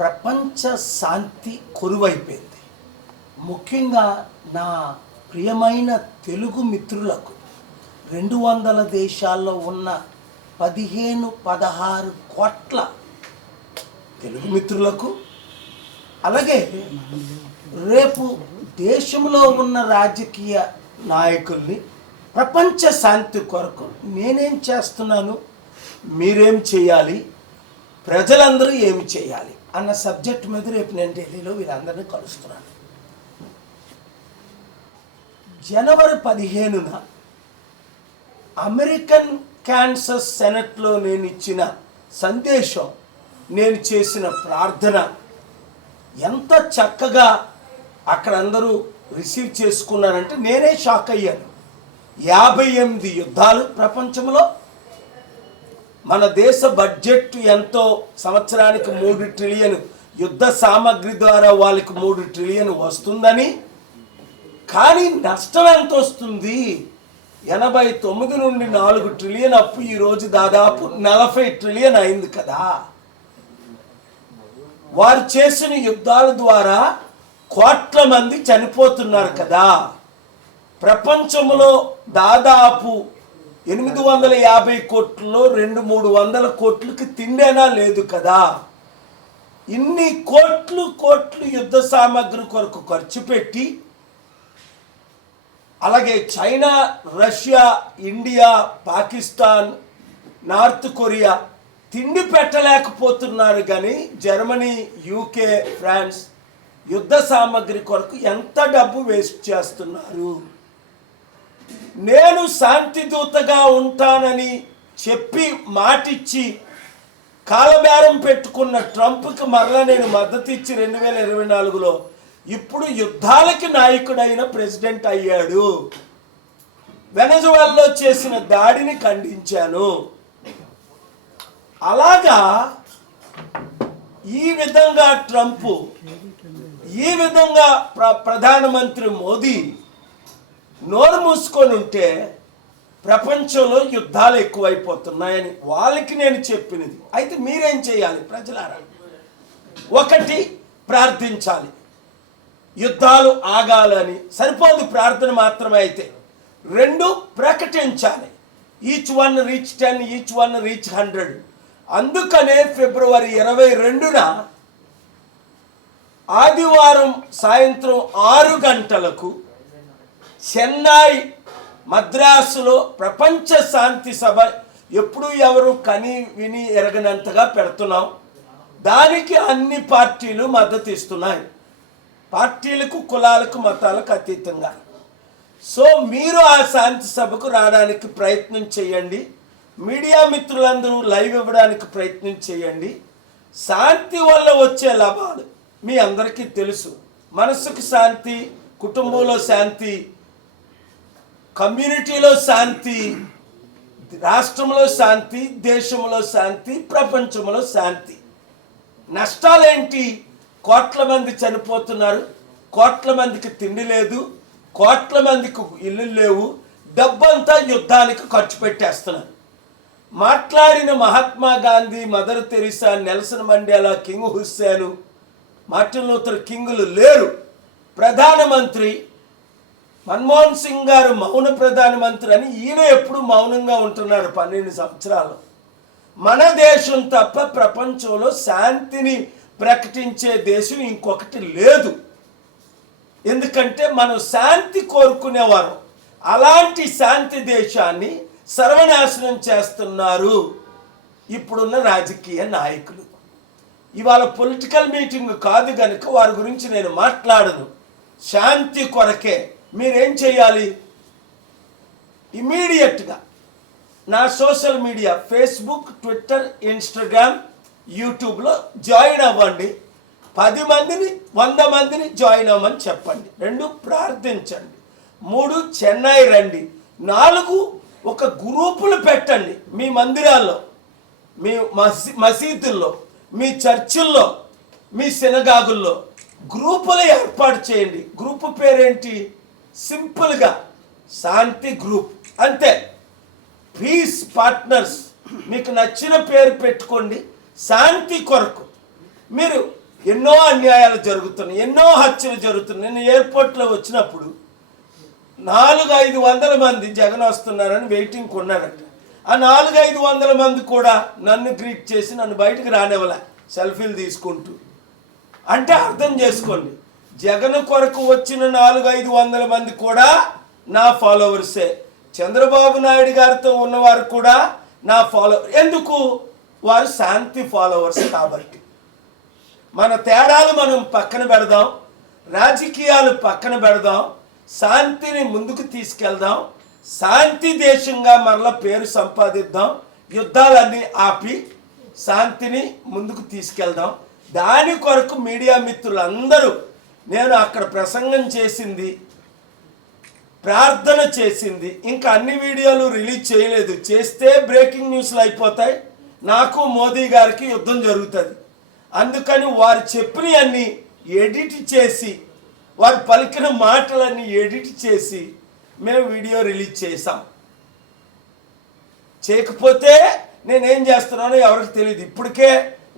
ప్రపంచ శాంతి కొరువైపోయింది. ముఖ్యంగా నా ప్రియమైన తెలుగు మిత్రులకు 200 దేశాల్లో ఉన్న 15-16 కోట్ల తెలుగు మిత్రులకు, అలాగే రేపు దేశంలో ఉన్న రాజకీయ నాయకుల్ని ప్రపంచ శాంతి కొరకు నేనేం చేస్తున్నాను, మీరేం చేయాలి, ప్రజలందరూ ఏమి చేయాలి అన్న సబ్జెక్ట్ మీద రేపు నేను ఢిల్లీలో వీరందరినీ కలుస్తున్నాను. జనవరి 15న అమెరికన్ క్యాన్సర్ సెనెట్లో నేను ఇచ్చిన సందేశం, నేను చేసిన ప్రార్థన ఎంత చక్కగా అక్కడ అందరూ రిసీవ్ చేసుకున్నారంటే నేనే షాక్ అయ్యాను. 58 యుద్ధాలు ప్రపంచంలో, మన దేశ బడ్జెట్ ఎంతో, సంవత్సరానికి 3 ట్రిలియన్ యుద్ధ సామాగ్రి ద్వారా వాళ్ళకి 3 ట్రిలియన్ వస్తుందని, కానీ నష్టం ఎంత వస్తుంది? 89 నుండి 4 ట్రిలియన్ అప్పు ఈరోజు దాదాపు 40 ట్రిలియన్ అయింది కదా. వారు చేసిన యుద్ధాల ద్వారా కోట్ల మంది చనిపోతున్నారు కదా. ప్రపంచంలో దాదాపు 850 కోట్లలో 200-300 కోట్లకి తిండేనా లేదు కదా. ఇన్ని కోట్లు యుద్ధ సామాగ్రి కొరకు ఖర్చు పెట్టి, అలాగే China, Russia, India, Pakistan, north Korea తిండి పెట్టలేకపోతున్నారు. కానీ జర్మనీ, యూకే, ఫ్రాన్స్ యుద్ధ సామాగ్రి కొరకు ఎంత డబ్బు వేస్ట్ చేస్తున్నారు. నేను శాంతి దూతగా ఉంటానని చెప్పి మాటిచ్చి కాలబేరం పెట్టుకున్న ట్రంప్కి మరలా నేను మద్దతు ఇచ్చి 2024లో ఇప్పుడు యుద్ధాలకి నాయకుడైన ప్రెసిడెంట్ అయ్యాడు. వెనజువెలాలో చేసిన దాడిని ఖండించాను. అలాగా ఈ విధంగా ట్రంప్, ఈ విధంగా ప్రధానమంత్రి మోదీ నోరు మూసుకొని ఉంటే ప్రపంచంలో యుద్ధాలు ఎక్కువైపోతున్నాయని వాళ్ళకి నేను చెప్పినది. అయితే మీరేం చేయాలి ప్రజలారా? 1, ప్రార్థించాలి. యుద్ధాలు ఆగాలని సరిపోదు ప్రార్థన మాత్రమే అయితే. 2, ప్రకటించాలి. Each one reach 10, each one reach 100. అందుకనే ఫిబ్రవరి 22న ఆదివారం సాయంత్రం 6 గంటలకు చెన్నై, మద్రాసులో ప్రపంచ శాంతి సభ ఎప్పుడు ఎవరు కని విని ఎరగనంతగా పెడుతున్నాం. దానికి అన్ని పార్టీలు మద్దతు ఇస్తున్నాయి, పార్టీలకు, కులాలకు, మతాలకు అతీతంగా. సో మీరు ఆ శాంతి సభకు రావడానికి ప్రయత్నం చేయండి. మీడియా మిత్రులందరూ లైవ్ ఇవ్వడానికి ప్రయత్నం చేయండి. శాంతి వల్ల వచ్చే లాభాలు మీ అందరికీ తెలుసు. మనసుకు శాంతి, కుటుంబంలో శాంతి, కమ్యూనిటీలో శాంతి, రాష్ట్రంలో శాంతి, దేశంలో శాంతి, ప్రపంచంలో శాంతి. నష్టాలేంటి? కోట్ల మంది చనిపోతున్నారు, కోట్ల మందికి తిండి లేదు, కోట్ల మందికి ఇల్లు లేవు, డబ్బంతా యుద్ధానికి ఖర్చు పెట్టేస్తున్నారు. మాట్లాడిన Mahatma Gandhi, Mother Teresa, Nelson Mandela, King Hussein, Martin Luther కింగులు లేరు. ప్రధానమంత్రి మన్మోహన్ సింగ్ గారు మౌన ప్రధానమంత్రి అని, ఈయన ఎప్పుడు మౌనంగా ఉంటున్నారు 12 సంవత్సరాలు. మన దేశం తప్ప ప్రపంచంలో శాంతిని ప్రకటించే దేశం ఇంకొకటి లేదు. ఎందుకంటే మనం శాంతి కోరుకునేవారు. అలాంటి శాంతి దేశాన్ని సర్వనాశనం చేస్తున్నారు ఇప్పుడున్న రాజకీయ నాయకులు. ఇవాళ పొలిటికల్ మీటింగ్ కాదు కనుక వారి గురించి నేను మాట్లాడను. శాంతి కొరకే మీరేం చేయాలి? ఇమీడియట్గా నా social media, Facebook, Twitter, Instagram, యూట్యూబ్లో జాయిన్ అవ్వండి. 10 మందిని, 100 మందిని జాయిన్ అవ్వమని చెప్పండి. 2, ప్రార్థించండి. 3, చెన్నై రండి. 4, ఒక గ్రూపులు పెట్టండి. మీ మందిరాల్లో, మీ మసీదుల్లో, మీ చర్చిల్లో, మీ సినగాగుల్లో గ్రూపులు ఏర్పాటు చేయండి. గ్రూపు పేరేంటి? సింపుల్గా శాంతి గ్రూప్, అంతే. పీస్ పార్ట్నర్స్, మీకు నచ్చిన పేరు పెట్టుకోండి. శాంతి కొరకు మీరు ఎన్నో అన్యాయాలు జరుగుతున్నాయి, ఎన్నో హత్యలు జరుగుతున్నాయి. నేను ఎయిర్పోర్ట్లో వచ్చినప్పుడు 400-500 మంది జగన్ వస్తున్నారని వెయిటింగ్ కొన్నారట. ఆ 400-500 మంది కూడా నన్ను గ్రీట్ చేసి నన్ను బయటకు రానివ్వలే, సెల్ఫీలు తీసుకుంటూ. అంటే అర్థం చేసుకోండి, జగన్ కొరకు వచ్చిన 400-500 మంది కూడా నా ఫాలోవర్సే. చంద్రబాబు నాయుడు గారితో ఉన్నవారు కూడా నా ఎందుకు? వారు శాంతి ఫాలోవర్స్ కాబట్టి. మన తేడాలు మనం పక్కన పెడదాం, రాజకీయాలు పక్కన పెడదాం, శాంతిని ముందుకు తీసుకెళ్దాం, శాంతి దేశంగా మరల పేరు సంపాదిద్దాం, యుద్ధాలన్నీ ఆపి శాంతిని ముందుకు తీసుకెళ్దాం. దాని కొరకు మీడియా మిత్రులందరూ, నేను అక్కడ ప్రసంగం చేసింది, ప్రార్థన చేసింది, ఇంకా అన్ని వీడియోలు రిలీజ్ చేయలేదు. చేస్తే బ్రేకింగ్ న్యూస్లు అయిపోతాయి, నాకు మోదీ గారికి యుద్ధం జరుగుతుంది. అందుకని వారు చెప్పినవన్నీ ఎడిట్ చేసి, వారు పలికిన మాటలన్నీ ఎడిట్ చేసి మేము వీడియో రిలీజ్ చేసాం. చేయకపోతే నేనేం చేస్తున్నానో ఎవరికి తెలియదు. ఇప్పటికే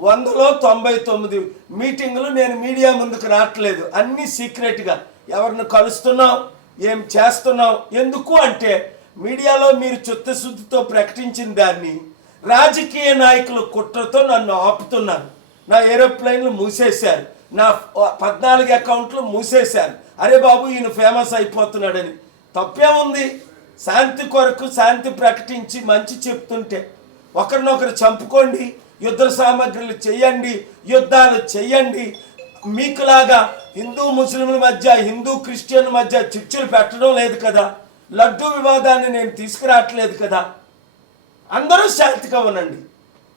199 మీటింగులు నేను మీడియా ముందుకు రావట్లేదు, అన్నీ సీక్రెట్గా. ఎవరిని కలుస్తున్నాం, ఏం చేస్తున్నాం, ఎందుకు అంటే మీడియాలో మీరు చిత్తశుద్ధితో ప్రకటించిన దాన్ని రాజకీయ నాయకులు కుట్రతో నన్ను ఆపుతున్నారు. నా ఏరోప్లేన్లు మూసేశారు, నా 14 అకౌంట్లు మూసేశారు. అరే బాబు, ఈయన ఫేమస్ అయిపోతున్నాడని. తప్పే ఉంది? శాంతి కొరకు శాంతి ప్రకటించి మంచి చెప్తుంటే ఒకరినొకరు చంపుకోండి, యుద్ధ సామగ్రులు చెయ్యండి, యుద్ధాలు చెయ్యండి. మీకులాగా హిందూ ముస్లింల మధ్య, హిందూ క్రిస్టియన్ మధ్య చిచ్చులు పెట్టడం లేదు కదా, లడ్డూ వివాదాన్ని నేను తీసుకురావట్లేదు కదా. అందరూ శాంతిగా ఉండండి.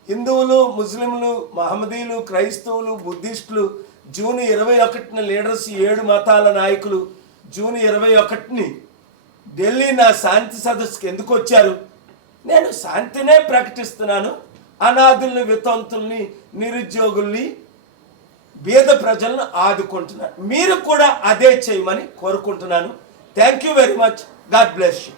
హిందువులు, ముస్లింలు, మహమ్మదీలు, క్రైస్తవులు, బుద్ధిస్టులు జూన్ 21న లీడర్స్ 7 మతాల నాయకులు జూన్ 21ని ఢిల్లీ నా శాంతి సదస్సుకి ఎందుకు వచ్చారు? నేను శాంతినే ప్రకటిస్తున్నాను. అనాథుల్ని, వితంతుల్ని, నిరుద్యోగుల్ని, బీద ప్రజలను ఆదుకుంటున్నాను. మీరు కూడా అదే చేయమని కోరుకుంటున్నాను. Thank you very much. God bless you.